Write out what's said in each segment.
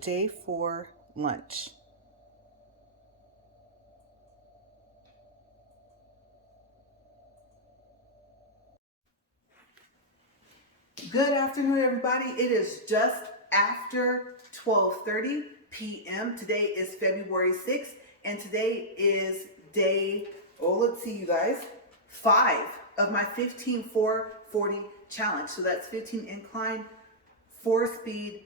Day 4 lunch. Good afternoon, everybody. It is just after 12:30 p.m. Today is February 6th, and today is day, let's see, you guys, 5 of my 15-4-40 challenge. So that's 15 incline, 4 speed,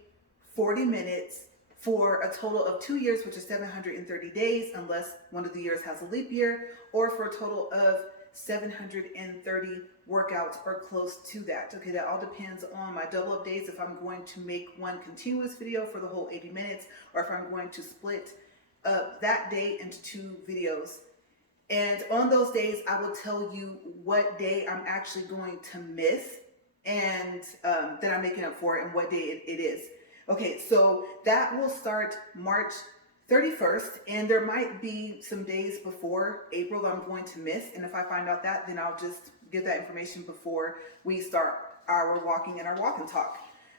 40 minutes for a total of 2 years, which is 730 days, unless one of the years has a leap year, or for a total of 730 workouts or close to that. Okay, that all depends on my double up days, if I'm going to make one continuous video for the whole 80 minutes, or if I'm going to split that day into 2 videos. And on those days, I will tell you what day I'm actually going to miss and that I'm making up for, and what day it is. Okay, so that will start March 31st, and there might be some days before April that I'm going to miss, and if I find out that, then I'll just give that information before we start our walking and our walk and talk.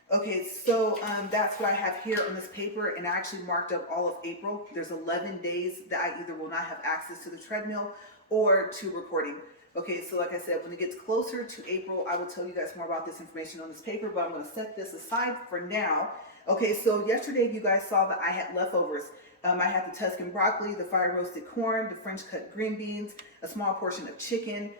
Okay, so that's what I have here on this paper, and I actually marked up all of April. There's 11 days that I either will not have access to the treadmill or to recording. Okay, so like I said, when it gets closer to April, I will tell you guys more about this information on this paper, but I'm going to set this aside for now. Okay, so yesterday you guys saw that I had leftovers. I had the Tuscan broccoli, the fire roasted corn, the French cut green beans, a small portion of chicken,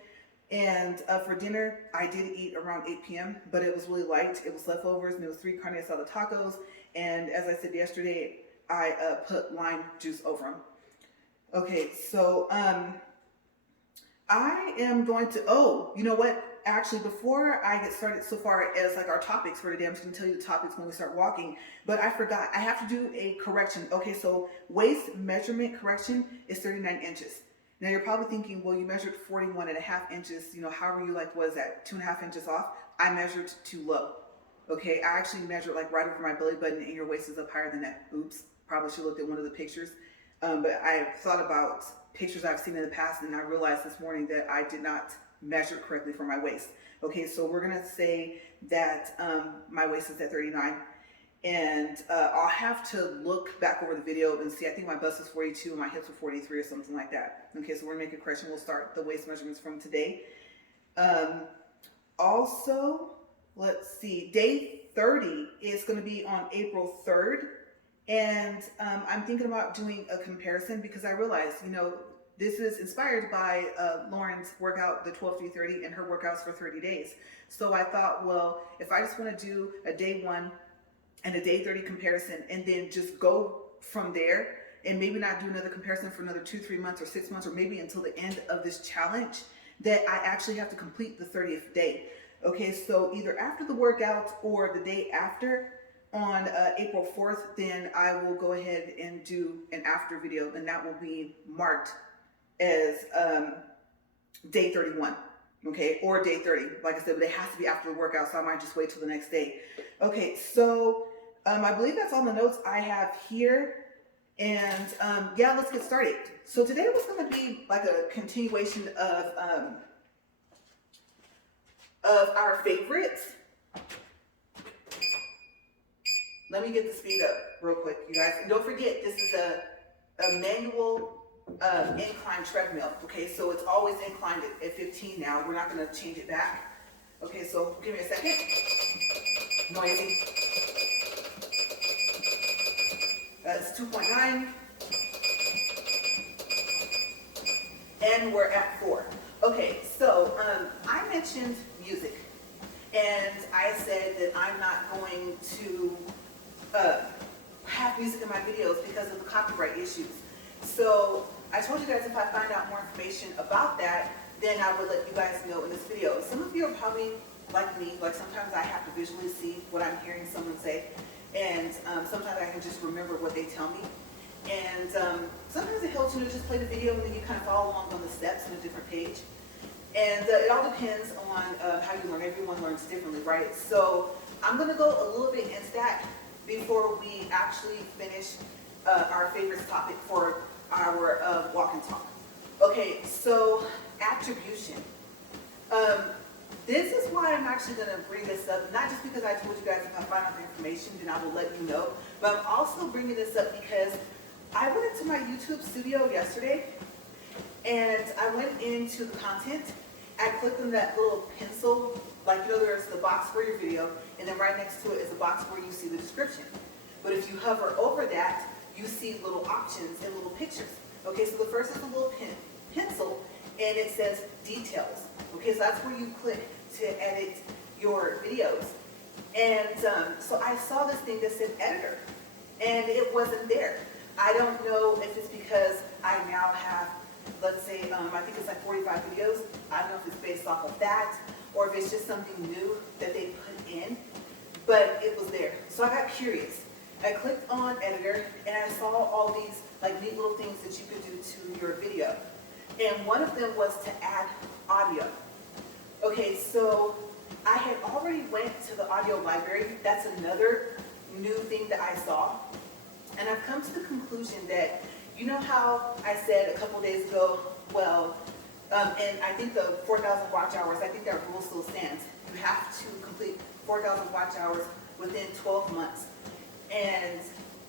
and for dinner I did eat around 8 p.m., but it was really light. It was leftovers, and it was 3 carne asada tacos, and as I said yesterday, I put lime juice over them. Okay, so I am going to, you know what? Actually, before I get started, so far as like our topics for today, I'm just going to tell you the topics when we start walking, but I forgot. I have to do a correction. Okay, so waist measurement correction is 39 inches. Now you're probably thinking, well, you measured 41.5 inches, you know, however you like, was that 2.5 inches off? I measured too low. Okay, I actually measured like right over my belly button, and your waist is up higher than that. Oops, probably should have looked at one of the pictures. But I thought about pictures I've seen in the past, and I realized this morning that I did not measure correctly for my waist. Okay, so we're gonna say that my waist is at 39, and I'll have to look back over the video and see. I think my bust is 42 and my hips are 43 or something like that. Okay, so we're gonna make a correction. We'll start the waist measurements from today. Also, let's see, day 30 is gonna be on April 3rd. And I'm thinking about doing a comparison, because I realized, you know, this is inspired by Lauren's workout, the 12-3-30, and her workouts for 30 days. So I thought, well, if I just want to do a day 1 and a day 30 comparison, and then just go from there, and maybe not do another comparison for another 2-3 months or 6 months, or maybe until the end of this challenge, that I actually have to complete the 30th day. Okay, so either after the workout or the day after, on April 4th, then I will go ahead and do an after video, and that will be marked as day 31, okay, or day 30, like I said, but it has to be after the workout, so I might just wait till the next day. Okay, so I believe that's all the notes I have here, and yeah, let's get started. So today was going to be like a continuation of our favorites. Let me get the speed up real quick, you guys. And don't forget, this is a manual incline treadmill. Okay, so it's always inclined at 15 now. We're not going to change it back. Okay, so give me a second. Noisy. It's 2.9. And we're at 4. Okay, so I mentioned music. And I said that I'm not going to have music in my videos because of the copyright issues. So I told you guys, if I find out more information about that, then I would let you guys know in this video. Some of you are probably like me, like sometimes I have to visually see what I'm hearing someone say, and sometimes I can just remember what they tell me. And sometimes it helps, you know, just play the video and then you kind of follow along on the steps on a different page. And it all depends on how you learn. Everyone learns differently, right? So I'm going to go a little bit into that before we actually finish our favorite topic for our walk and talk. Okay, so attribution. This is why I'm actually going to bring this up, not just because I told you guys if I find out the information, then I will let you know, but I'm also bringing this up because I went into my YouTube studio yesterday, and I went into the content. I clicked on that little pencil, like, you know, there's the box for your video, and then right next to it is a box where you see the description. But if you hover over that, you see little options and little pictures. Okay, so the first is a little pencil, and it says details. Okay, so that's where you click to edit your videos. And so I saw this thing that said editor, and it wasn't there. I don't know if it's because I now have, let's say, I think it's like 45 videos. I don't know if it's based off of that, or if it's just something new that they put in, but it was there. So I got curious. I clicked on editor, and I saw all these like neat little things that you could do to your video. And one of them was to add audio. Okay, so I had already went to the audio library. That's another new thing that I saw. And I've come to the conclusion that, you know how I said a couple days ago, well, and I think the 4,000 watch hours, I think that rule still stands. You have to complete 4,000 watch hours within 12 months. And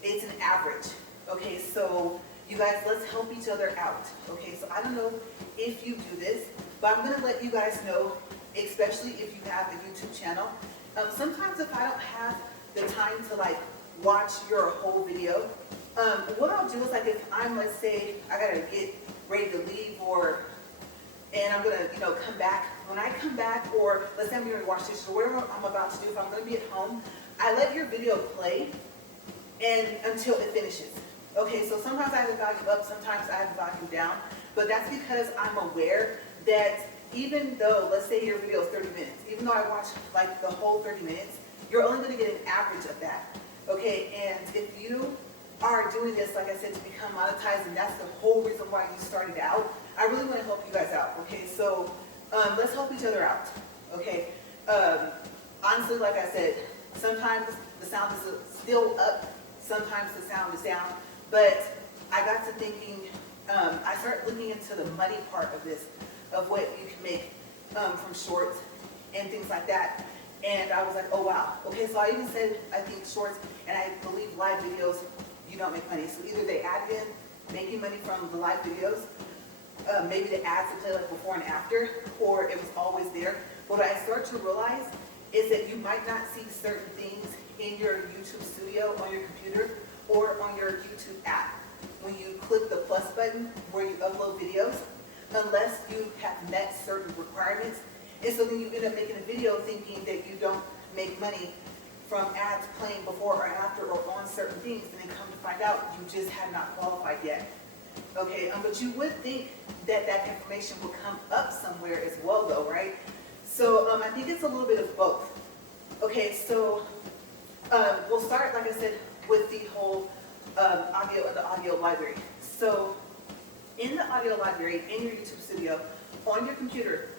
it's an average. Okay, so you guys, let's help each other out. Okay, so I don't know if you do this, but I'm going to let you guys know, especially if you have a YouTube channel. Sometimes if I don't have the time to like watch your whole video, what I'll do is, like, if I'm, let's say, I gotta get ready to leave, and I'm gonna, you know, come back. When I come back, or let's say I'm gonna wash dishes, or whatever I'm about to do, if I'm gonna be at home, I let your video play and until it finishes. Okay, so sometimes I have the volume up, sometimes I have the volume down, but that's because I'm aware that even though, let's say your video is 30 minutes, even though I watch like the whole 30 minutes, you're only gonna get an average of that. Okay, and if you are doing this, like I said, to become monetized, and that's the whole reason why you started out, I really want to help you guys out. Okay, so let's help each other out. Okay, honestly, like I said, sometimes the sound is still up, sometimes the sound is down, but I got to thinking, I started looking into the money part of this, of what you can make from shorts and things like that. And I was like, oh wow. Okay, so I even said, I think shorts, and I believe live videos, you don't make money. So either they add in making money from the live videos, maybe the ads to play like before and after, or it was always there. But what I start to realize is that you might not see certain things in your YouTube studio on your computer or on your YouTube app when you click the plus button where you upload videos, unless you have met certain requirements. And so then you end up making a video thinking that you don't make money from ads playing before or after or on certain things, and then come to find out you just have not qualified yet. Okay, but you would think that that information will come up somewhere as well though, right? So I think it's a little bit of both. Okay, so we'll start, like I said, with the whole audio and the audio library. So in the audio library, in your YouTube studio, on your computer,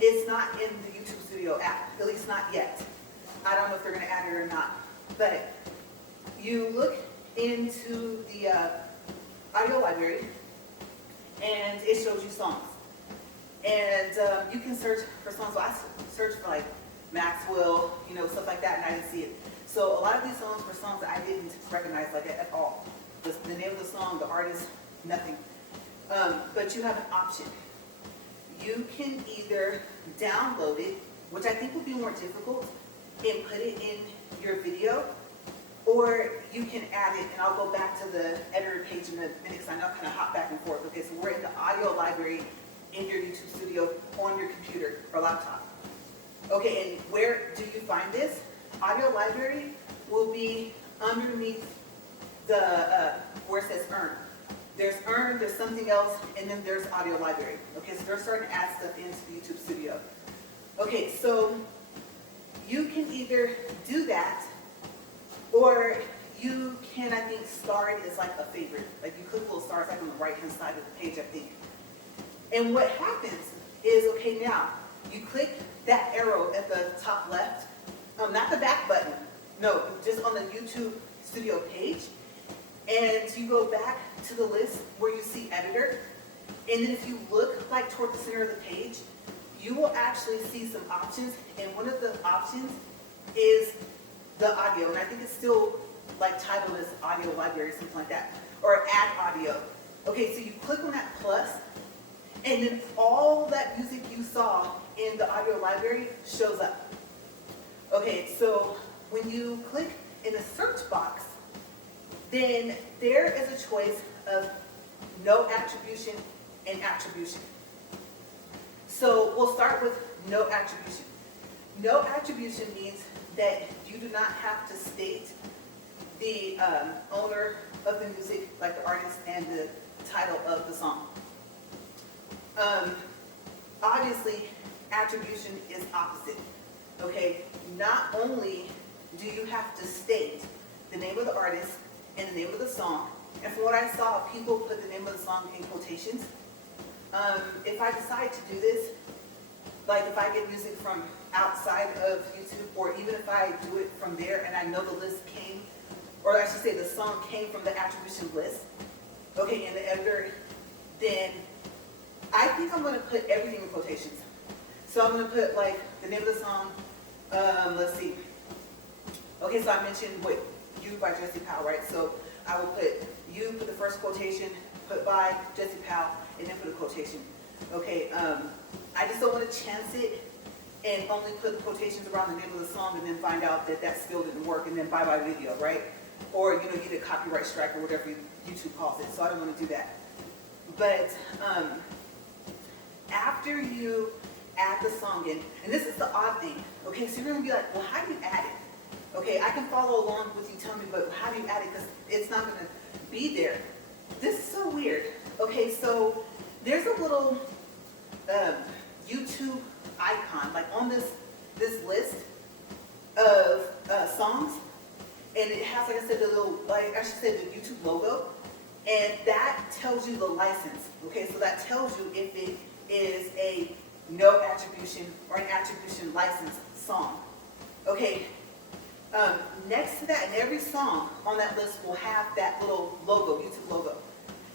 it's not in the YouTube Studio app, at least not yet. I don't know if they're going to add it or not, but you look into the audio library, and it shows you songs. And you can search for songs. So I searched for like Maxwell, you know, stuff like that, and I didn't see it. So a lot of these songs were songs that I didn't recognize like at all. The name of the song, the artist, nothing. But you have an option. You can either download it, which I think would be more difficult, and put it in your video, or you can add it, and I'll go back to the editor page in a minute because I know I kind of hop back and forth. Okay, so we're in the audio library in your YouTube studio on your computer or laptop. Okay, and where do you find this? Audio library will be underneath the, where it says earn. There's earn, there's something else, and then there's audio library. Okay, so they're starting to add stuff into the YouTube studio. Okay, so you can either do that, or you can, I think, star it as like a favorite. Like you click little stars like on the right-hand side of the page, I think. And what happens is, okay, now you click that arrow at the top left, not the back button, no, just on the YouTube studio page, and you go back to the list where you see editor, and then if you look like toward the center of the page, you will actually see some options, and one of the options is the audio, and I think it's still like titled as audio library, something like that, or add audio. Okay, so you click on that plus, and then all that music you saw in the audio library shows up. Okay, so when you click in the search box, then there is a choice of no attribution and attribution. So we'll start with no attribution. No attribution means that you do not have to state the owner of the music, like the artist, and the title of the song. Obviously, attribution is opposite. Okay, not only do you have to state the name of the artist and the name of the song, and from what I saw, people put the name of the song in quotations. If I decide to do this, like if I get music from outside of YouTube, or even if I do it from there and I know the list came, or I should say the song came from the attribution list, okay, in the editor, then I think I'm going to put everything in quotations. So I'm going to put like the name of the song, let's see. Okay, so I mentioned what, You by Jesse Powell, right? So I will put You, put the first quotation, put by Jesse Powell, and then put a quotation. Okay, I just don't want to chance it and only put quotations around the name of the song and then find out that that still didn't work and then bye-bye video, right? Or, you know, you get a copyright strike or whatever YouTube calls it, so I don't want to do that. But after you add the song in, and this is the odd thing, okay, so you're going to be like, well, how do you add it? Okay, I can follow along with you telling me, but how do you add it? Because it's not going to be there. This is so weird. Okay, so there's a little YouTube icon, like on this list of songs, and it has, like I said, the little, like I should say, the YouTube logo, and that tells you the license. Okay, so that tells you if it is a no attribution or an attribution licensed song. Okay, next to that, and every song on that list will have that little logo, YouTube logo,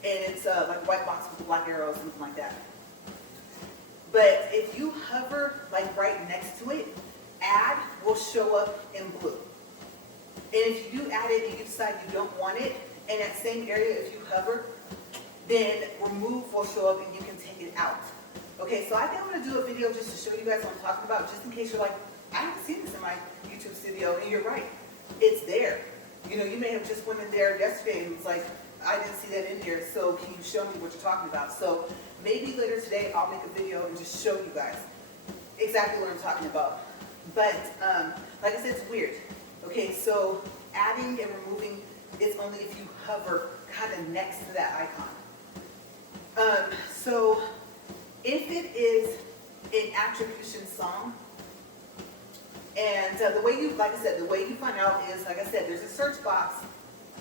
and it's like a white box with a black arrow, something like that. But if you hover like right next to it, add will show up in blue. And if you do add it and you decide you don't want it, in that same area, if you hover, then remove will show up and you can take it out. Okay, so I think I'm going to do a video just to show you guys what I'm talking about, just in case you're like, I haven't seen this in my YouTube studio, and you're right, it's there. You know, you may have just went in there yesterday and was like, I didn't see that in here, so can you show me what you're talking about? So maybe later today I'll make a video and just show you guys exactly what I'm talking about. But like I said, it's weird. Okay, so adding and removing is only if you hover kind of next to that icon. So if it is an attribution song, and the way you, like I said, the way you find out is, like I said, there's a search box.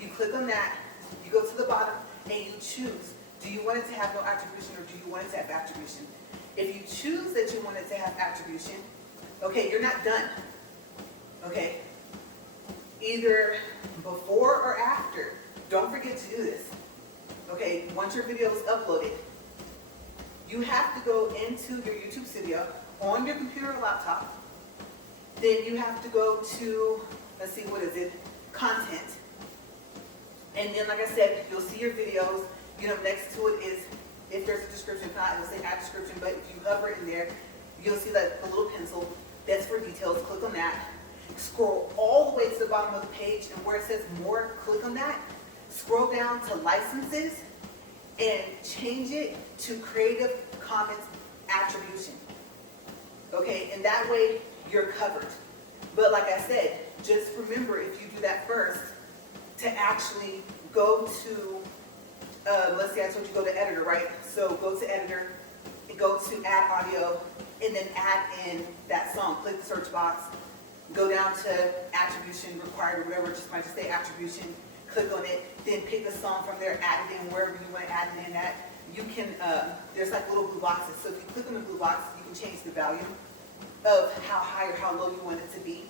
You click on that, you go to the bottom, and you choose. Do you want it to have no attribution, or do you want it to have attribution? If you choose that you want it to have attribution, okay, you're not done. Okay? Either before or after, don't forget to do this. Okay, once your video is uploaded, you have to go into your YouTube studio on your computer or laptop. Then you have to go to, let's see, what is it? Content. And then, like I said, you'll see your videos. You know, next to it is, if there's a description, if not, it'll say add description, but if you hover in there, you'll see that the little pencil, that's for details. Click on that. Scroll all the way to the bottom of the page, and where it says more, click on that. Scroll down to licenses and change it to Creative Commons Attribution. Okay, and that way you're covered. But like I said, just remember, if you do that first, to actually go to, let's say I told you go to editor, right? So go to editor, and go to add audio, and then add in that song. Click the search box, go down to attribution required, or whatever, just might just say attribution. Click on it, then pick a song from there, add it in wherever you want to add it in at. You can, there's like little blue boxes. So if you click on the blue box, you can change the value of how high or how low you want it to be.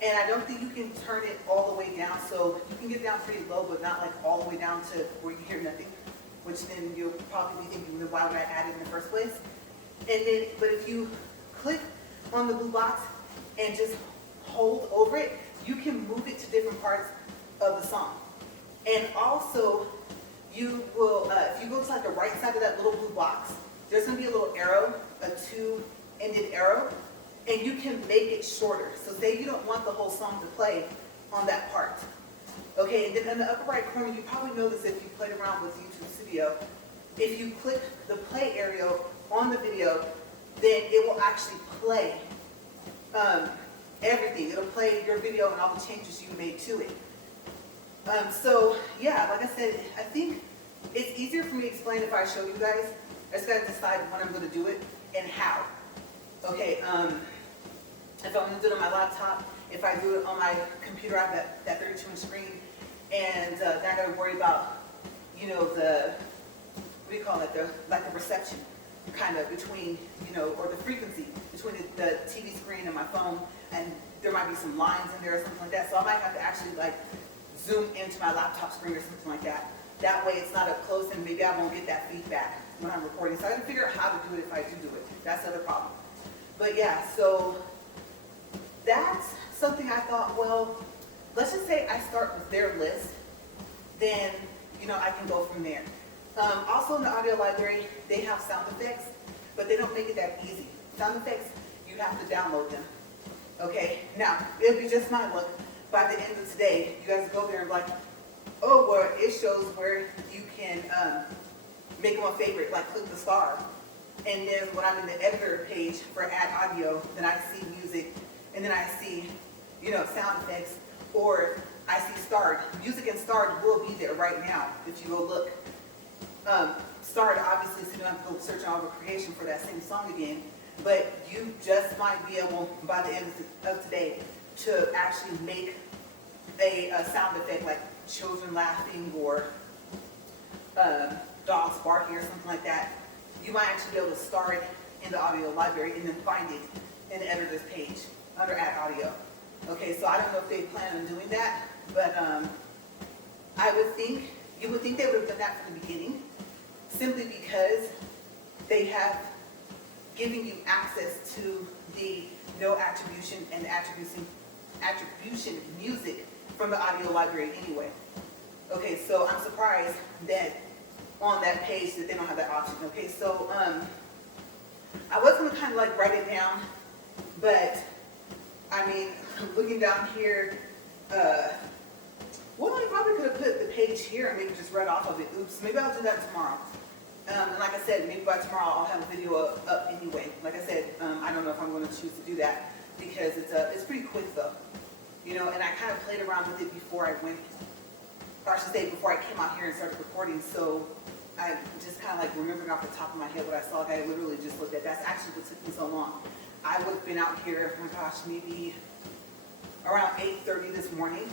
And I don't think you can turn it all the way down. So you can get it down pretty low, but not like all the way down to where you hear nothing, which then you'll probably be thinking, well, why would I add it in the first place? And then, but if you click on the blue box and just hold over it, you can move it to different parts of the song. And also, you will, if you go to like the right side of that little blue box, there's going to be a little arrow, a two-ended arrow, and you can make it shorter. So say you don't want the whole song to play on that part. Okay, and then in the upper right corner, you probably know this if you played around with YouTube Studio. If you click the play area on the video, then it will actually play everything. It'll play your video and all the changes you made to it. So yeah, like I said, I think it's easier for me to explain if I show you guys. I just gotta decide when I'm gonna do it and how. Okay, if I'm gonna do it on my laptop, if I do it on my computer, I have that 32-inch screen, and then I gotta worry about, you know, the, what do you call it, the reception, kind of between, you know, or the frequency between the TV screen and my phone, and there might be some lines in there or something like that, so I might have to actually like zoom into my laptop screen or something like that. That way it's not up close and maybe I won't get that feedback when I'm recording. So I gotta figure out how to do it if I do it. That's the other problem. But yeah, so that's something I thought, well, let's just say I start with their list, then, you know, I can go from there. Also in the audio library, they have sound effects, but they don't make it that easy. Sound effects, you have to download them. Okay, now, it'll be just my luck. By the end of today, you guys go there and be like, oh, well, it shows where you can make them a favorite, like click the star. And then when I'm in the editor page for add audio, then I see music, and then I see, you know, sound effects, or I see starred. Music and starred will be there right now if you go look. Starred, obviously, so you don't have to go search all over creation for that same song again, but you just might be able, by the end of today, to actually make a sound effect like children laughing or dogs barking or something like that. You might actually be able to start it in the audio library and then find it in the editor's page under add audio. Okay, so I don't know if they plan on doing that, but I would think, you would think they would have done that from the beginning, simply because they have given you access to the No Attribution and Attribution music from the audio library anyway. Okay, so I'm surprised that on that page that they don't have that option. Okay, so I was gonna kind of like write it down, but I mean, looking down here, well, I probably could have put the page here and maybe just read off of it. Oops, maybe I'll do that tomorrow. And like I said, maybe by tomorrow I'll have a video up anyway. Like I said, I don't know if I'm going to choose to do that because it's pretty quick though. You know, and I kind of played around with it before I went, or I should say before I came out here and started recording, so I just kind of like remembered off the top of my head what I saw. I literally just looked at. That's actually what took me so long. I would have been out here, oh my gosh, maybe around 8:30 this morning,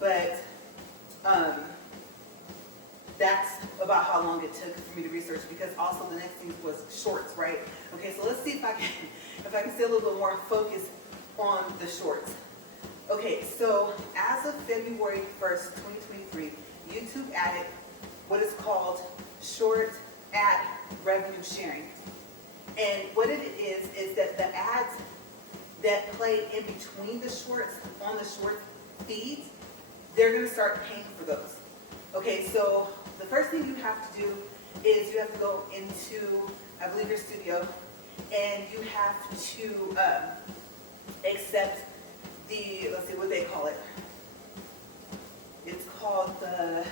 but that's about how long it took for me to research, because also the next thing was shorts, right? Okay, so let's see if I can stay a little bit more focused on the shorts. Okay, so as of February 1st, 2023, YouTube added what is called short ad revenue sharing. And what it is that the ads that play in between the shorts on the short feeds, they're going to start paying for those. Okay, so the first thing you have to do is you have to go into, I believe, your studio, and you have to accept the, let's see what they call it. It's called the,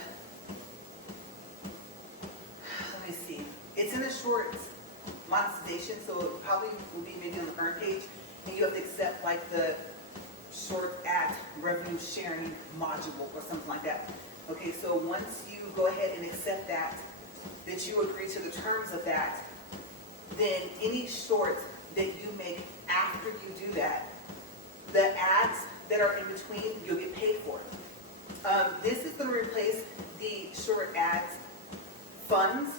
let me see. It's in the shorts monetization, so it probably will be maybe on the current page, and you have to accept like the short ad revenue sharing module or something like that. Okay, so once you go ahead and accept that you agree to the terms of that, then any shorts that you make after you do that, the ads that are in between, you'll get paid for. This is going to replace the short ads funds,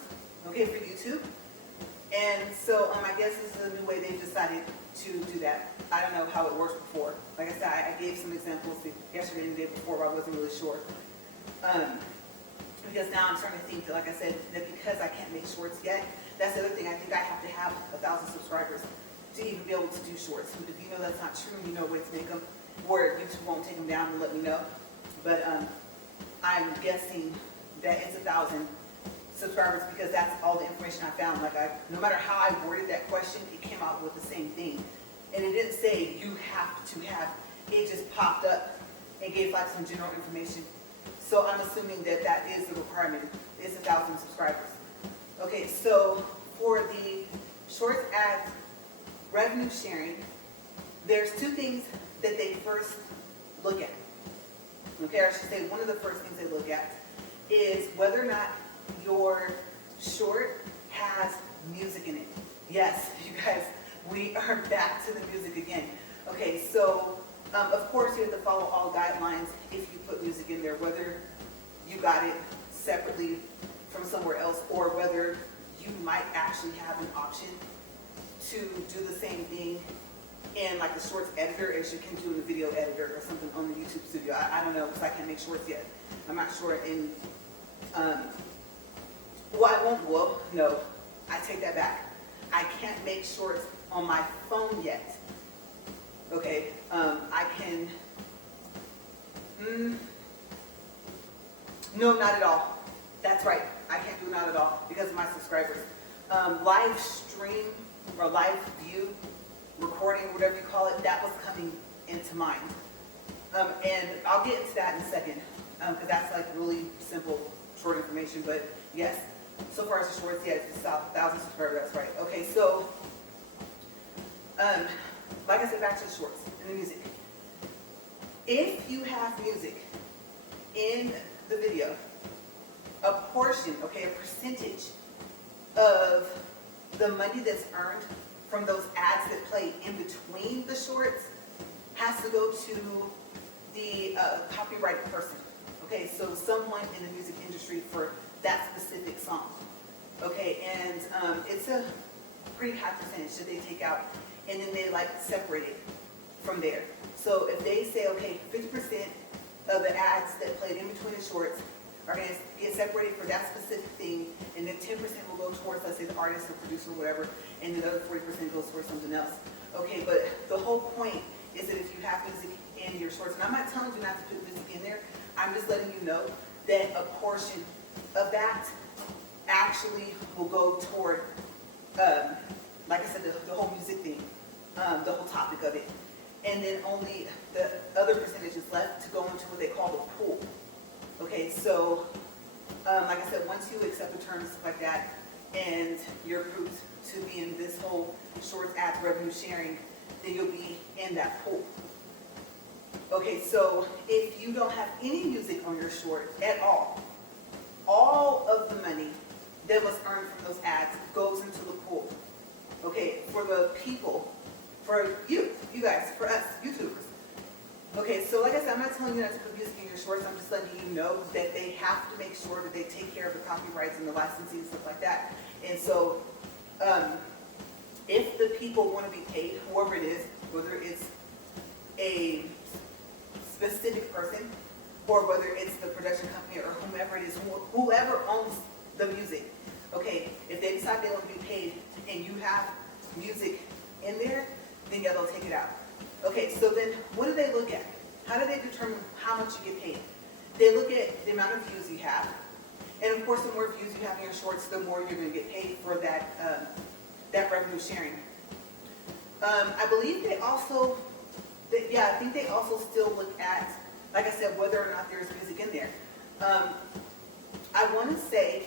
okay, for YouTube. And so I guess this is a new way they've decided to do that. I don't know how it works before. Like I said, I gave some examples yesterday and the day before, but I wasn't really sure. Because now I'm starting to think that, like I said, that because I can't make shorts yet, That's the other thing. I think I have to have 1,000 subscribers to even be able to do shorts. If you know that's not true, you know ways to make them, or YouTube won't take them down and let me know. But I'm guessing that it's 1,000 subscribers because that's all the information I found. Like no matter how I worded that question, it came out with the same thing. And it didn't say you have to have, it just popped up and gave like some general information. So I'm assuming that that is the requirement. It's 1,000 subscribers. Okay, so for the shorts ads revenue sharing, there's two things that they first look at. Okay, I should say one of the first things they look at is whether or not your short has music in it. Yes, you guys, we are back to the music again. Okay, so of course you have to follow all guidelines if you put music in there, whether you got it separately from somewhere else or whether you might actually have an option to do the same thing in like the shorts editor as you can do in the video editor or something on the YouTube studio. I don't know because I can't make shorts yet. I'm not sure in, no, I take that back. I can't make shorts on my phone yet. Okay, I can, no, not at all. That's right, I can't do not at all because of my subscribers. Live stream or live view, recording, whatever you call it, that was coming into mind. And I'll get into that in a second because that's like really simple, short information. But yes, so far as the shorts, yes, it's 1,000 subscribers, that's right. Okay, so like I said, back to the shorts and the music. If you have music in the video, a portion, okay, a percentage of the money that's earned from those ads that play in between the shorts has to go to the copyrighted person. Okay, so someone in the music industry for that specific song. Okay, and it's a pretty high percentage that they take out, and then they like separate it from there. So if they say, okay, 50% of the ads that played in between the shorts are going to get separated for that specific thing, and then 10% will go towards, let's say, the artist or producer or whatever, and the other 40% goes towards something else. Okay, but the whole point is that if you have music in your shorts, and I'm not telling you not to put music in there, I'm just letting you know that a portion of that actually will go toward, like I said, the whole music thing, the whole topic of it. And then only the other percentage is left to go into what they call the pool. Okay, so like I said, once you accept the terms and stuff like that, and you're approved to be in this whole shorts ads revenue sharing, then you'll be in that pool. Okay, so if you don't have any music on your short at all of the money that was earned from those ads goes into the pool. Okay, for the people, for you guys, for us, YouTubers. Okay, so like I said, I'm not telling you not to put music in your shorts. I'm just letting you know that they have to make sure that they take care of the copyrights and the licensing and stuff like that. And so, if the people want to be paid, whoever it is, whether it's a specific person or whether it's the production company or whomever it is, whoever owns the music, okay, if they decide they want to be paid and you have music in there, then yeah, they'll take it out. Okay, so then what do they look at? How do they determine how much you get paid? They look at the amount of views you have. And of course, the more views you have in your shorts, the more you're going to get paid for that, that revenue sharing. I believe they also, I think they also still look at, like I said, whether or not there's music in there. I want to say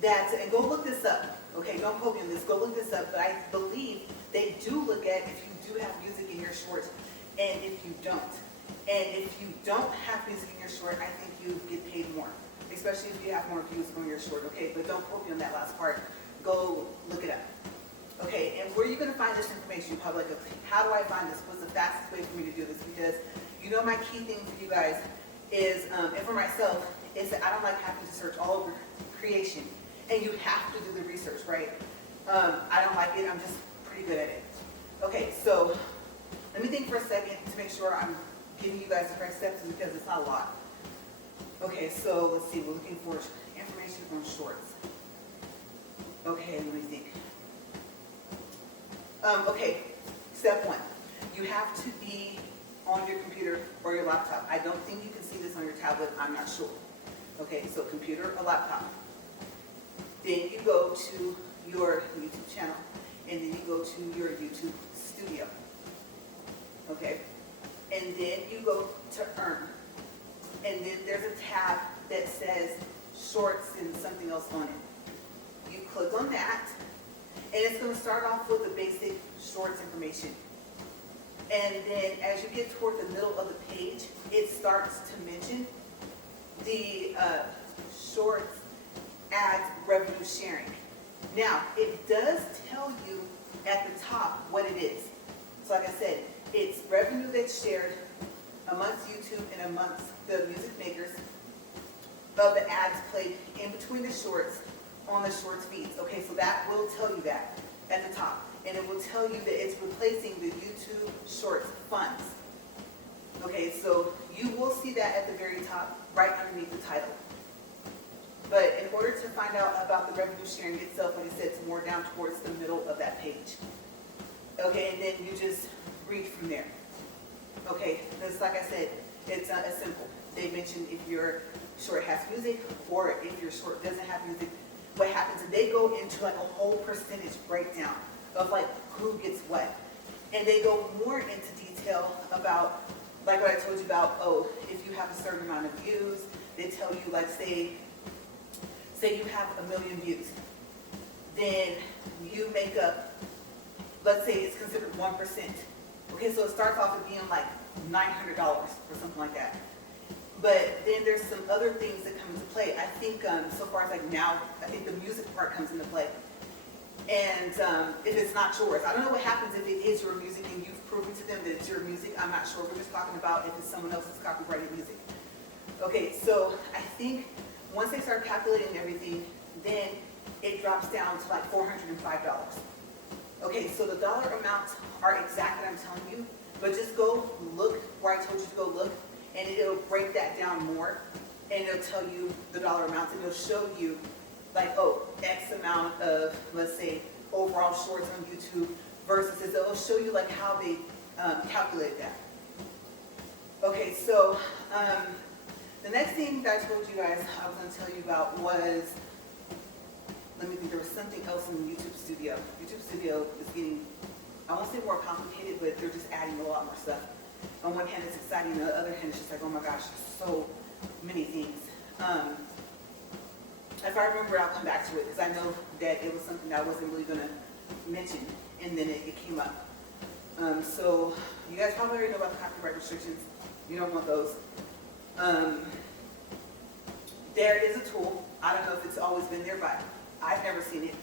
that, and go look this up, okay, don't quote me on this, go look this up, but I believe they do look at if you do have music in your shorts and if you don't. And if you don't have music in your short, I think you get paid more, especially if you have more views on your short, okay? But don't quote me on that last part. Go look it up. Okay, and where are you going to find this information? You're probably like, how do I find this? What's the fastest way for me to do this? Because you know my key thing for you guys is, and for myself, is that I don't like having to search all over creation. And you have to do the research, right? I don't like it. I'm just pretty good at it. Okay, so let me think for a second to make sure I'm giving you guys the correct steps because it's not a lot. Okay, so let's see. We're looking for information on shorts. Okay, let me think. Okay, step one. You have to be on your computer or your laptop. I don't think you can see this on your tablet. I'm not sure. Okay, so computer or laptop. Then you go to your YouTube channel, and then you go to your YouTube studio. Okay, and then you go to earn. And then there's a tab that says shorts and something else on it. You click on that, and it's going to start off with the basic shorts information. And then as you get toward the middle of the page, it starts to mention the shorts ads revenue sharing. Now, it does tell you at the top what it is. So like I said, it's revenue that's shared amongst YouTube and amongst the music makers of the ads played in between the shorts on the shorts feeds. Okay, so that will tell you that at the top. And it will tell you that it's replacing the YouTube shorts funds. Okay, so you will see that at the very top, right underneath the title. But in order to find out about the revenue sharing itself, like I said, it's more down towards the middle of that page. Okay, and then you just read from there. Okay, because like I said, it's simple. They mentioned if your short has music or if your short doesn't have music, what happens is they go into like a whole percentage breakdown of like who gets what. And they go more into detail about, like what I told you about, oh, if you have a certain amount of views, they tell you like say you have 1 million views, then you make up, let's say it's considered 1%. Okay, so it starts off with being like $900 or something like that. But then there's some other things that come into play. I think so far as like now, I think the music part comes into play. And if it's not yours, I don't know what happens if it is your music and you've proven to them that it's your music. I'm not sure. We're just talking about if it's someone else's copyrighted music. Okay, so I think once they start calculating everything, then it drops down to like $405. Okay, so the dollar amounts are exact that I'm telling you, but just go look where I told you to go look, and it'll break that down more, and it'll tell you the dollar amounts, and it'll show you like, oh, X amount of, let's say, overall shorts on YouTube versus, it'll show you like how they calculate that. Okay, so the next thing that I told you guys I was going to tell you about was, let me think, there was something else in the YouTube Studio. YouTube Studio is getting, I won't say more complicated, but they're just adding a lot more stuff. On one hand, it's exciting. On the other hand, it's just like, oh my gosh, so many things. If I remember, I'll come back to it, because I know that it was something that I wasn't really going to mention, and then it came up. So you guys probably already know about the copyright restrictions. You don't want those. There is a tool. I don't know if it's always been there, but I've never seen it.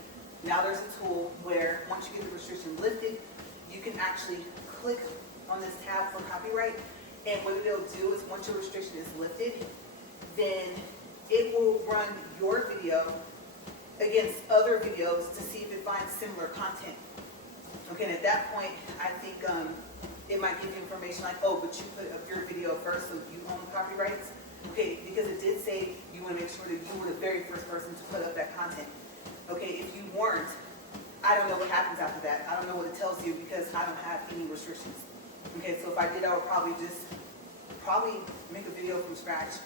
Now there's a tool where once you get the restriction lifted, you can actually click on this tab for copyright, and what it'll do is once your restriction is lifted, then it will run your video against other videos to see if it finds similar content. Okay, and at that point, I think it might give you information like, oh, but you put up your video first, so you own the copyrights. Okay, because it did say you want to make sure that you were the very first person to put up that content. Okay, if you weren't, I don't know what happens after that. I don't know what it tells you because I don't have any restrictions. Okay, so if I did, I would probably make a video from scratch.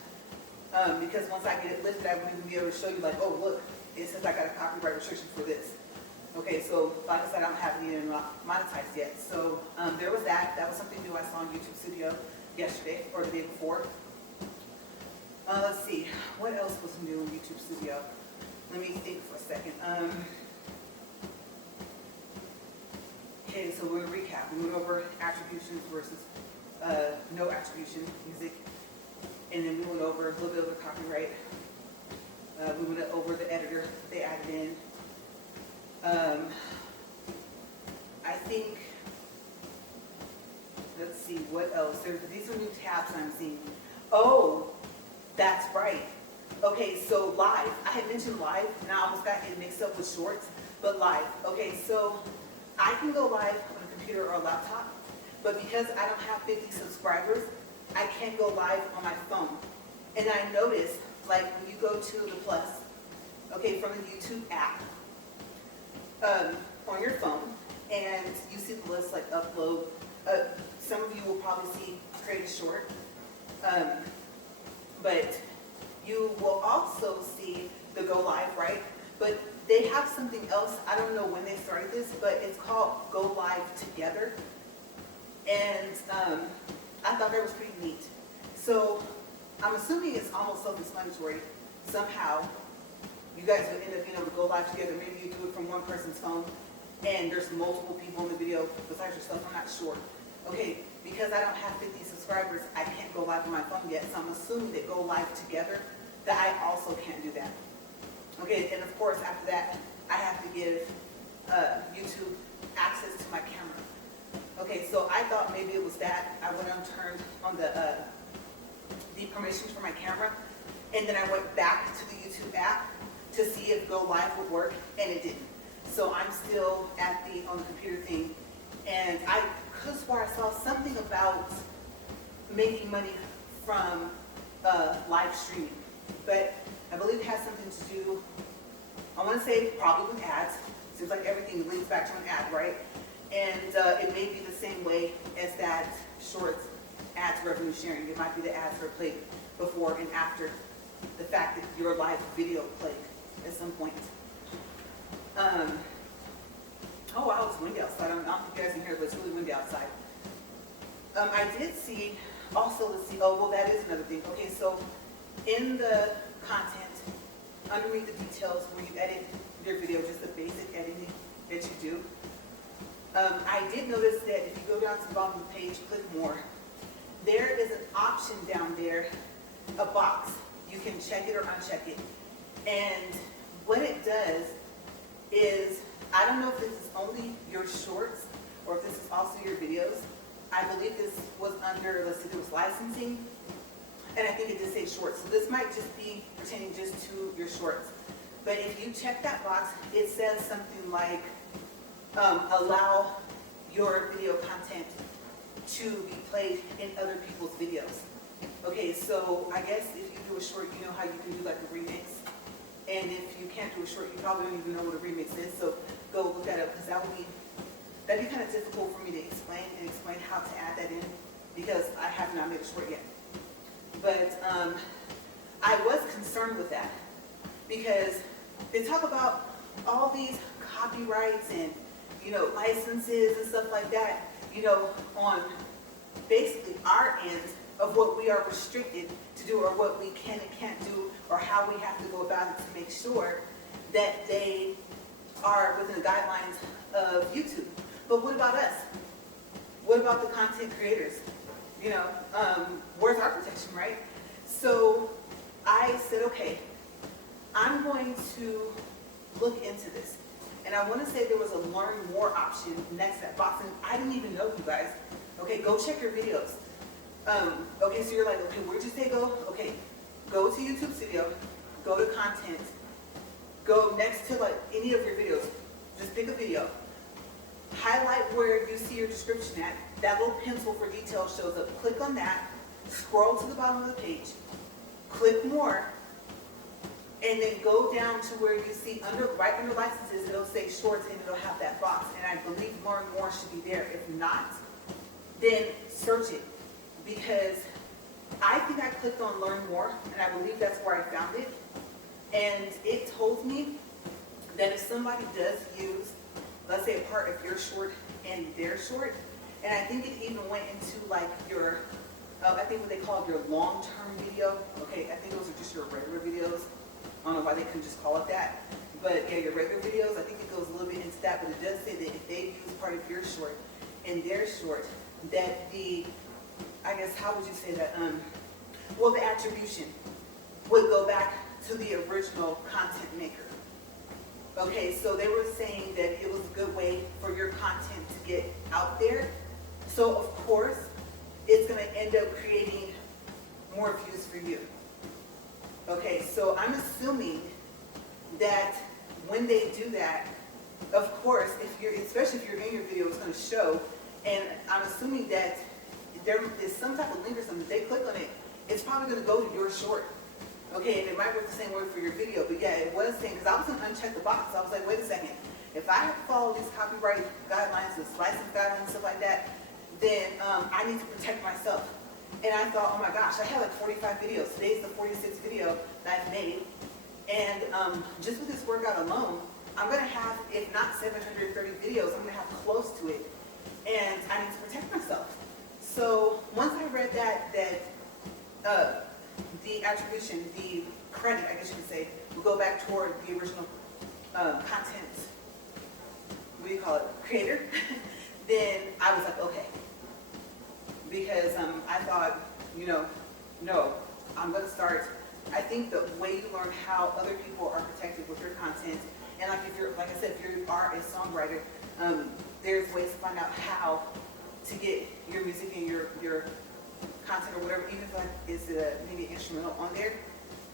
Because once I get it lifted, I wouldn't even be able to show you like, oh, look, it says I got a copyright restriction for this. Okay, so like I said, I don't have any monetized yet. So there was that. That was something new I saw on YouTube Studio yesterday or the day before. Let's see, what else was new in YouTube Studio? Let me think for a second. Okay, so we're going to recap. We went over attributions versus no attribution music. And then we went over a little bit of the copyright. We went over the editor they added in. I think, let's see, what else? These are new tabs I'm seeing. Oh, that's right. Okay, so live. I had mentioned live, and I almost got it mixed up with shorts, but live. Okay, so I can go live on a computer or a laptop, but because I don't have 50 subscribers, I can't go live on my phone. And I noticed, like when you go to the plus, okay, from the YouTube app, on your phone, and you see the list like upload. Some of you will probably see create a short, but you will also see the go live, right? But they have something else. I don't know when they started this, but it's called Go Live Together. And I thought that was pretty neat. So I'm assuming it's almost self-explanatory. Somehow, you guys would end up being able to go live together. Maybe you do it from one person's phone, and there's multiple people in the video besides yourself. I'm not sure. Okay, because I don't have 50 subscribers, I can't go live on my phone yet. So I'm assuming that Go Live Together, that I also can't do that. Okay, and of course after that, I have to give YouTube access to my camera. Okay, so I thought maybe it was that. I went and turned on the permissions for my camera, and then I went back to the YouTube app to see if Go Live would work, and it didn't. So I'm still on the computer thing, and I could have swore I saw something about making money from live streaming, but I believe it has something to do, I want to say probably with ads. Seems like everything leads back to an ad, right? And it may be the same way as that shorts ads revenue sharing. It might be the ads that are played before and after the fact that your live video played at some point. Oh wow, it's windy outside. I don't think you guys can hear it, but it's really windy outside. I did see, also let's see, oh well that is another thing. Okay, so in the content, underneath the details where you edit your video, just the basic editing that you do, I did notice that if you go down to the bottom of the page, click more, there is an option down there, a box. You can check it or uncheck it. And what it does is, I don't know if this is only your shorts or if this is also your videos. I believe this was under, let's see, there was licensing, and I think it did say shorts. So this might just be pertaining just to your shorts. But if you check that box, it says something like, allow your video content to be played in other people's videos. Okay, so I guess if you do a short, you know how you can do like a remix. And if you can't do a short, you probably don't even know what a remix is. So go look that up, because that'd be kind of difficult for me to explain how to add that in, because I have not made a short yet. But I was concerned with that, because they talk about all these copyrights and licenses and stuff like that, on basically our end of what we are restricted to do, or what we can and can't do, or how we have to go about it to make sure that they are within the guidelines of YouTube. But what about us? What about the content creators? Where's our protection, right? So I said, okay, I'm going to look into this. And I want to say there was a learn more option next to that box, and I didn't even know, you guys. Okay, go check your videos. Okay, so you're like, okay, where'd you say go? Okay, go to YouTube Studio, go to content, go next to like any of your videos. Just pick a video. Highlight where you see your description at. That little pencil for details shows up. Click on that, scroll to the bottom of the page, click more, and then go down to where you see right under licenses, it'll say shorts, and it'll have that box. And I believe learn more should be there. If not, then search it, because I think I clicked on learn more, and I believe that's where I found it. And it told me that if somebody does use, let's say, a part of your short and their short, and I think it even went into like your, I think what they call your long-term video. Okay, I think those are just your regular videos. I don't know why they couldn't just call it that. But yeah, your regular videos, I think it goes a little bit into that, but it does say that if they use part of your short and their short, that the, I guess, how would you say that? Well, the attribution would go back to the original content maker. Okay, so they were saying that it was a good way for your content to get out there. So of course, it's going to end up creating more views for you. Okay, so I'm assuming that when they do that, of course, especially if you're in your video, it's going to show. And I'm assuming that there is some type of link or something. If they click on it, it's probably going to go to your short. Okay, and it might work the same way for your video. But yeah, it was saying, because I was going to uncheck the box. I was like, wait a second. If I have to follow these copyright guidelines, this license guidelines, stuff like that, then I need to protect myself. And I thought, oh my gosh, I have like 45 videos. Today's the 46th video that I've made. And just with this workout alone, I'm going to have, if not 730 videos, I'm going to have close to it. And I need to protect myself. So once I read that the attribution, the credit, I guess you could say, will go back toward the original content, what do you call it, creator, then I was like, okay. Because I thought, no, I'm going to start. I think the way you learn how other people are protected with their content, and like if you're, like I said, if you are a songwriter, there's ways to find out how to get your music and your content or whatever, even if like it's maybe instrumental on there,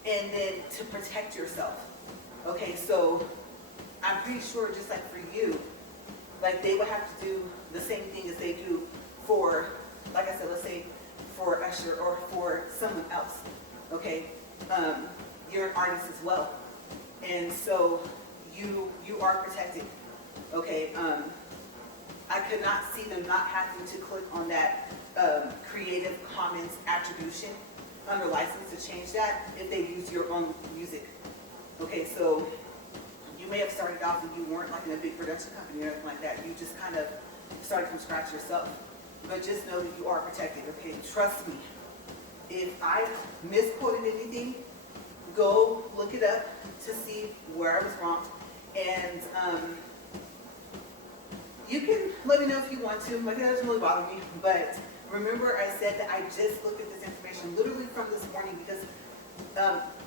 and then to protect yourself. Okay, so I'm pretty sure just like for you, like they would have to do the same thing as they do for, like I said, let's say for Usher or for someone else. Okay, you're an artist as well, and so you are protected. Okay, I could not see them not having to click on that Creative Commons attribution under license to change that if they use your own music. Okay, so you may have started off and you weren't like in a big production company or anything like that. You just kind of started from scratch yourself. But just know that you are protected, okay? Trust me. If I misquoted anything, go look it up to see where I was wrong. And you can let me know if you want to. Like, that doesn't really bother me. But remember I said that I just looked at this information literally from this morning because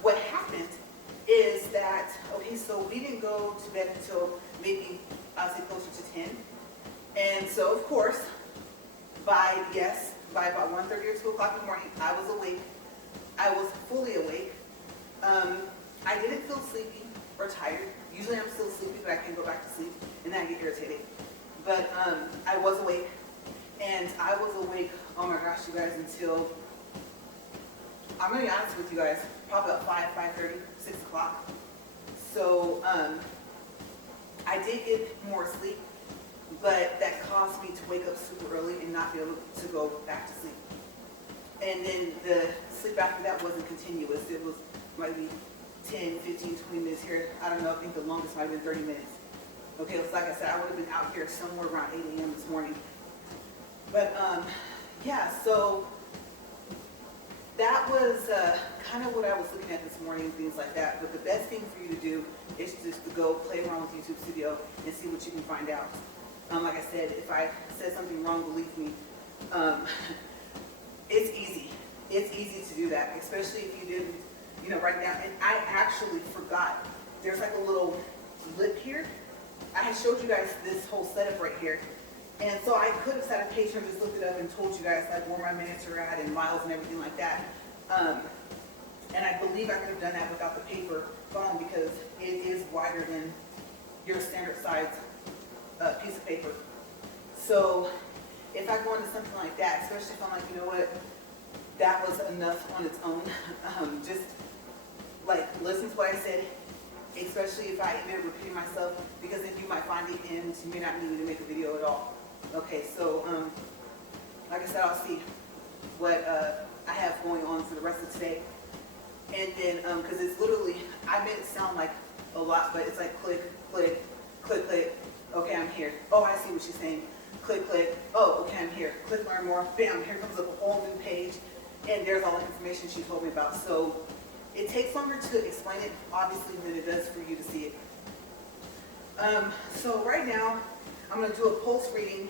what happened is that, okay, so we didn't go to bed until maybe, I'll say closer to 10. And so, of course, by about 1:30 or 2 o'clock in the morning, I was awake. I was fully awake. I didn't feel sleepy or tired. Usually I'm still sleepy, but I can go back to sleep, and then I get irritated. But I was awake, and I was awake, oh my gosh, you guys, until, I'm going to be honest with you guys, probably about 5:30, 6 o'clock. So I did get more sleep, but that caused me to wake up super early and not be able to go back to sleep. And then the sleep after that wasn't continuous. It was maybe 10, 15, 20 minutes here. I don't know, I think the longest might have been 30 minutes. Okay, so like I said, I would have been out here somewhere around 8 a.m. this morning. But yeah, so that was kind of what I was looking at this morning and things like that. But the best thing for you to do is just to go play around with YouTube Studio and see what you can find out. Like I said, if I said something wrong, believe me, it's easy. It's easy to do that, especially if you didn't, write down. And I actually forgot. There's like a little lip here. I had showed you guys this whole setup right here. And so I could have sat a page and just looked it up and told you guys like where my minutes are at and miles and everything like that. And I believe I could have done that without the paper phone because it is wider than your standard size piece of paper. So if I go into something like that, especially if I'm like, you know what, that was enough on its own, just like listen to what I said, especially if I ended up repeating myself, because then you might find it and you may not need me to make a video at all. Okay, so like I said, I'll see what I have going on for the rest of today. And then, because it's literally, I made it sound like a lot, but it's like click, click, click, click. Okay, I'm here. Oh, I see what she's saying. Click, click. Oh, okay, I'm here. Click, learn more. Bam, here comes up a whole new page. And there's all the information she told me about. So it takes longer to explain it, obviously, than it does for you to see it. So right now, I'm going to do a pulse reading.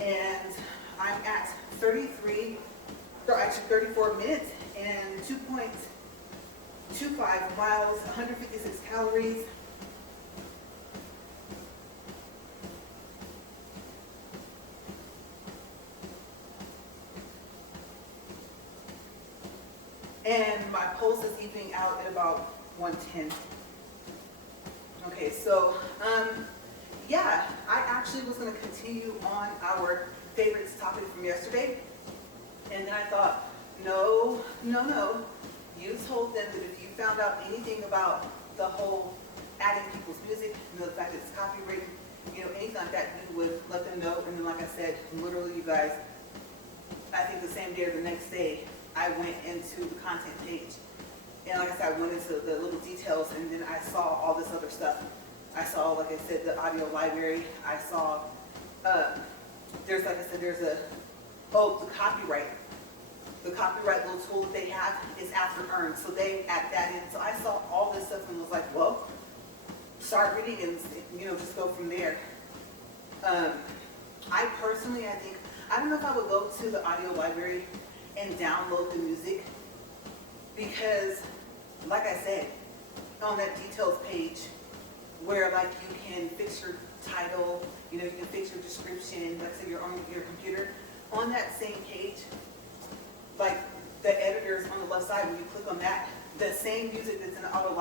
And I'm at 34 minutes and 2.25 miles, 156 calories. And my pulse is evening out at about 110. Okay, so yeah, I actually was going to continue on our favorites topic from yesterday. And then I thought, no. You told them that if you found out anything about the whole adding people's music, you know, the fact that it's copyrighted, you know, anything like that, you would let them know. And then, like I said, literally, you guys, I think the same day or the next day, I went into the content page. And like I said, I went into the little details, and then I saw all this other stuff. I saw, like I said, the audio library. I saw, there's, like I said, there's the copyright. The copyright little tool that they have is after earned, so they add that in. So I saw all this stuff and was like, well, start reading and, you know, just go from there. I personally, I don't know if I would go to the audio library and download the music, because, like I said, on that details page, where like you can fix your title, you know, you can fix your description, like say you're on your computer, on that same page, like the editors on the left side, when you click on that, the same music that's in the audio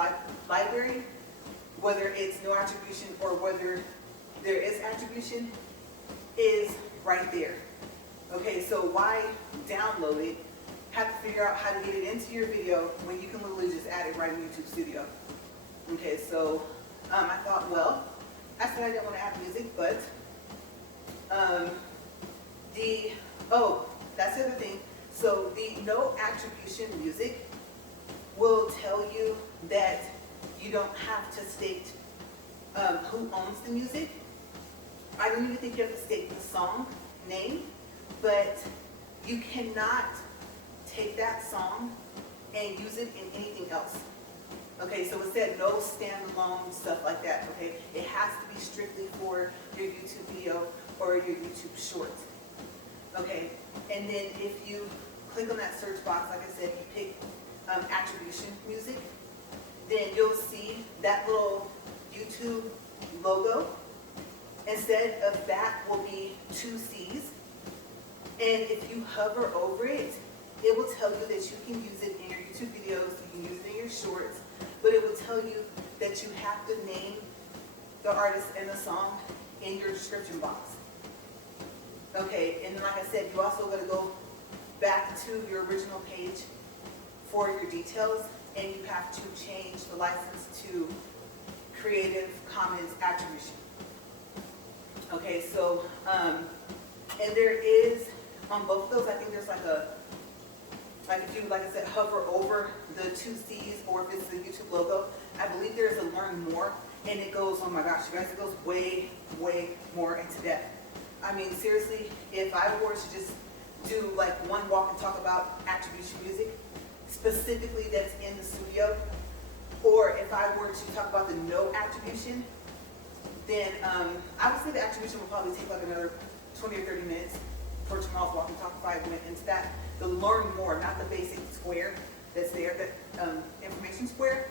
library, whether it's no attribution or whether there is attribution, is right there. Okay, so why download it, have to figure out how to get it into your video when you can literally just add it right in YouTube Studio? Okay, so I thought, well, I said I didn't want to add music, but that's the other thing. So the no attribution music will tell you that you don't have to state who owns the music. I don't even think you have to state the song name, but you cannot take that song and use it in anything else. Okay, so it said no standalone stuff like that, okay? It has to be strictly for your YouTube video or your YouTube short. Okay, and then if you click on that search box, like I said, you pick attribution music, then you'll see that little YouTube logo. Instead of that will be 2 C's. And if you hover over it, it will tell you that you can use it in your YouTube videos, you can use it in your shorts, but it will tell you that you have to name the artist and the song in your description box. Okay, and then like I said, you also got to go back to your original page for your details, and you have to change the license to Creative Commons Attribution. Okay, so, and there is, on both of those, I think there's like if you, like I said, hover over the 2 C's, or if it's the YouTube logo, I believe there's a learn more, and it goes, oh my gosh, you guys, it goes way, way more into depth. I mean, seriously, if I were to just do like one walk and talk about attribution music, specifically that's in the studio, or if I were to talk about the no attribution, then I would say the attribution will probably take like another 20 or 30 minutes for tomorrow's walk and talk if I went into that. The learn more, not the basic square that's there, that information square.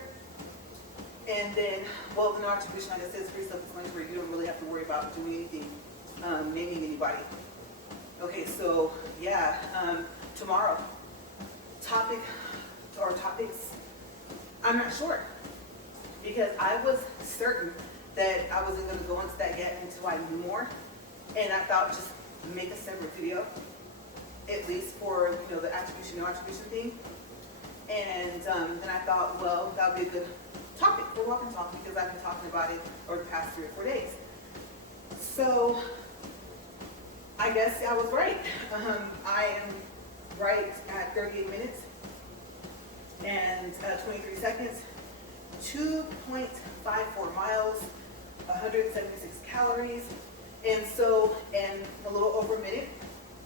And then, well, the no attribution, like I said, is pretty self-explanatory. You don't really have to worry about doing anything, naming anybody. Okay, so yeah, tomorrow, topics, I'm not sure, because I was certain that I wasn't going to go into that yet until I knew more, and I thought just make a separate video, at least for, you know, the attribution, no attribution thing. And then I thought, well, that would be a good topic for Walk and Talk, because I've been talking about it over the past 3 or 4 days. So I guess I was right. I am right at 38 minutes and 23 seconds, 2.54 miles, 176 calories. And so in a little over a minute,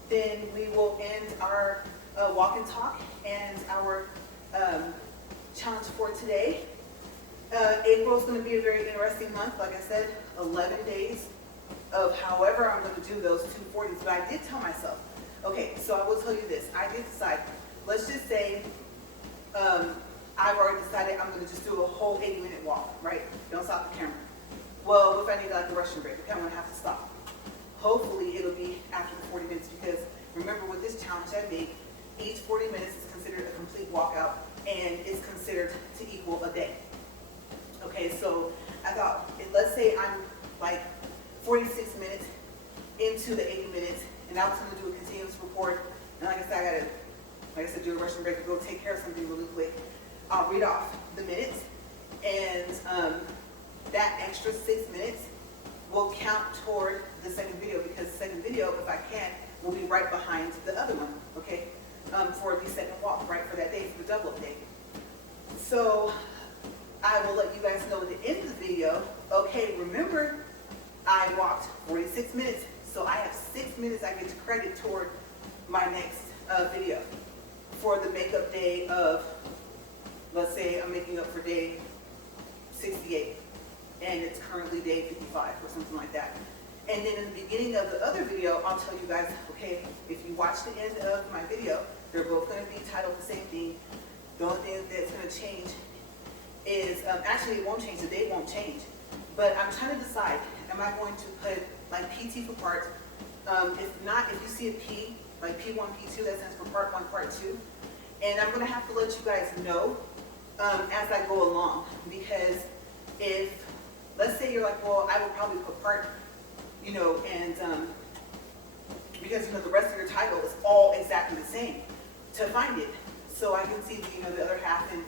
then we will end our walk and talk and our challenge for today. April is going to be a very interesting month. Like I said, 11 days of however I'm going to do those 240s. But I did tell myself, okay, so I will tell you this. I did decide, let's just say I've already decided I'm going to just do a whole 80-minute walk, right? Don't stop the camera. Well, if I need like a restroom break, okay, I'm going to have to stop. Hopefully it'll be after the 40 minutes, because remember with this challenge I made, each 40 minutes is considered a complete walkout and is considered to equal a day. Okay, so I thought, let's say I'm like 46 minutes into the 80 minutes, and I was going to do a continuous report, and like I said, I got to do a restroom break and go take care of something really quick. I'll read off the minutes, and that extra 6 minutes will count toward the second video, because the second video, if I can, will be right behind the other one, okay? For the second walk, right, for that day, for the double up day. So I will let you guys know at the end of the video, okay, remember I walked 46 minutes, so I have 6 minutes I get to credit toward my next video for the makeup day of, let's say I'm making up for day 68 and it's currently day 55 or something like that. And then in the beginning of the other video, I'll tell you guys, okay, if you watch the end of my video, they're both going to be titled the same thing. The only thing that's going to change is, actually it won't change, the date won't change. But I'm trying to decide, am I going to put like PT for part, if not, if you see a P, like P1, P2, that stands for part 1, part 2. And I'm going to have to let you guys know as I go along, because if, let's say you're like, well, I would probably put part, you know, and because, you know, the rest of your title is all exactly the same to find it. So I can see, you know, the other half, and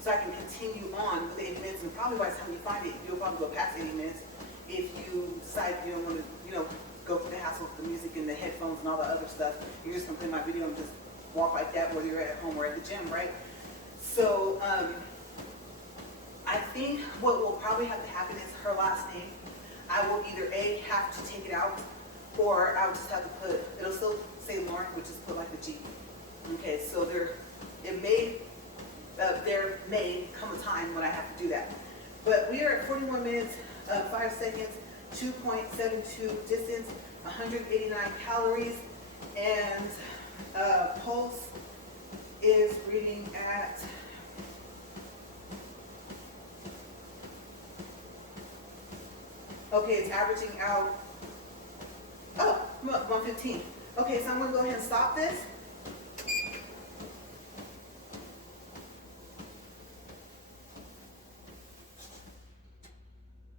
so I can continue on with 80 minutes, and probably by the time you find it, you'll probably go past 80 minutes if you decide you don't want to, you know, go through the hassle with the music and the headphones and all the other stuff. You're just going to play my video and just walk like that, whether you're at home or at the gym, right? So I think what will probably have to happen is her last name. I will either A, have to take it out, or I'll just have to put, it'll still say Lauren, which is put like a G. Okay, so there may come a time when I have to do that. But we are at 41 minutes, 5 seconds, 2.72 distance, 189 calories, and pulse is reading at okay, it's averaging out, oh, 115. Okay, so I'm going to go ahead and stop this.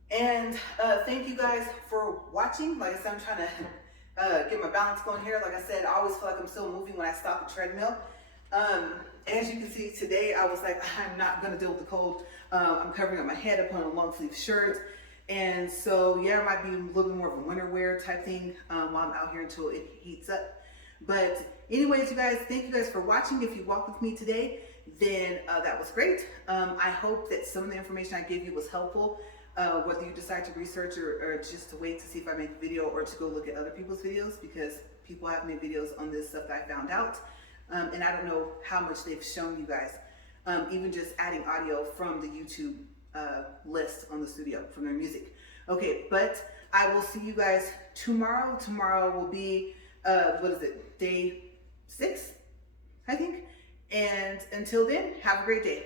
And thank you guys for watching. Like I said, I'm trying to get my balance going here. Like I said, I always feel like I'm still moving when I stop the treadmill. As you can see today, I was like, I'm not going to deal with the cold. I'm covering up my head. I put on a long sleeve shirt. And so, yeah, it might be a little bit more of a winter wear type thing while I'm out here until it heats up. But anyways, you guys, thank you guys for watching. If you walked with me today, then that was great. I hope that some of the information I gave you was helpful. Whether you decide to research or just to wait to see if I make a video or to go look at other people's videos, because people have made videos on this stuff that I found out. And I don't know how much they've shown you guys, even just adding audio from the YouTube list on the studio from their music. Okay, but I will see you guys tomorrow. Tomorrow will be, what is it, day 6, I think. And until then, have a great day.